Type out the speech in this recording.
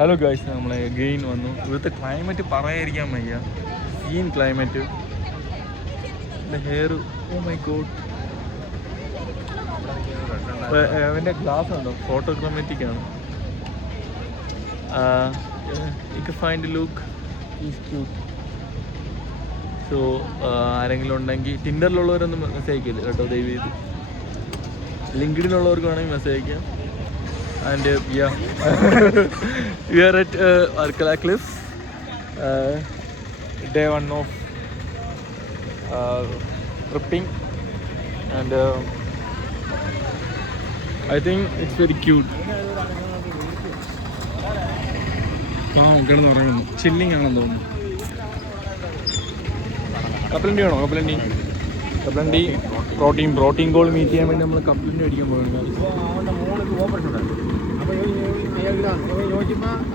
Hello guys, നമ്മളെ gain വന്നു. ഇവിടുത്തെ ക്ലൈമറ്റ് പറയാതിരിക്കാൻ വയ്യ. Scene climate. Hair, oh my god. അവൻ്റെ ഗ്ലാസ് ഉണ്ടോ, ഫോട്ടോഗ്രാമെറ്റിക് ആണ്. You can find look is cute. So ആരെങ്കിലും ഉണ്ടെങ്കിൽ ടിൻഡറിലുള്ളവരൊന്നും മെസ്സേജ് അയക്കില്ല കേട്ടോ, ദയവ് ചെയ്ത്. ലിങ്ക്ഡിനുള്ളവർക്ക് വേണമെങ്കിൽ മെസ്സേജ് അയക്കാം. And yeah, we are at Arkala Cliff, day 1 of tripping, and I think it's very cute. കിടന്ന് പറയുന്നു, ചില്ലിങ് ആണെന്ന് തോന്നുന്നു. കപ്പലണ്ടി വേണോ? കപ്പലണ്ടി പ്രോട്ടീൻ ഗോൾ മീറ്റ് ചെയ്യാൻ വേണ്ടി നമ്മൾ കപ്പലണ്ടി അടിക്കാൻ പോകുന്നത്.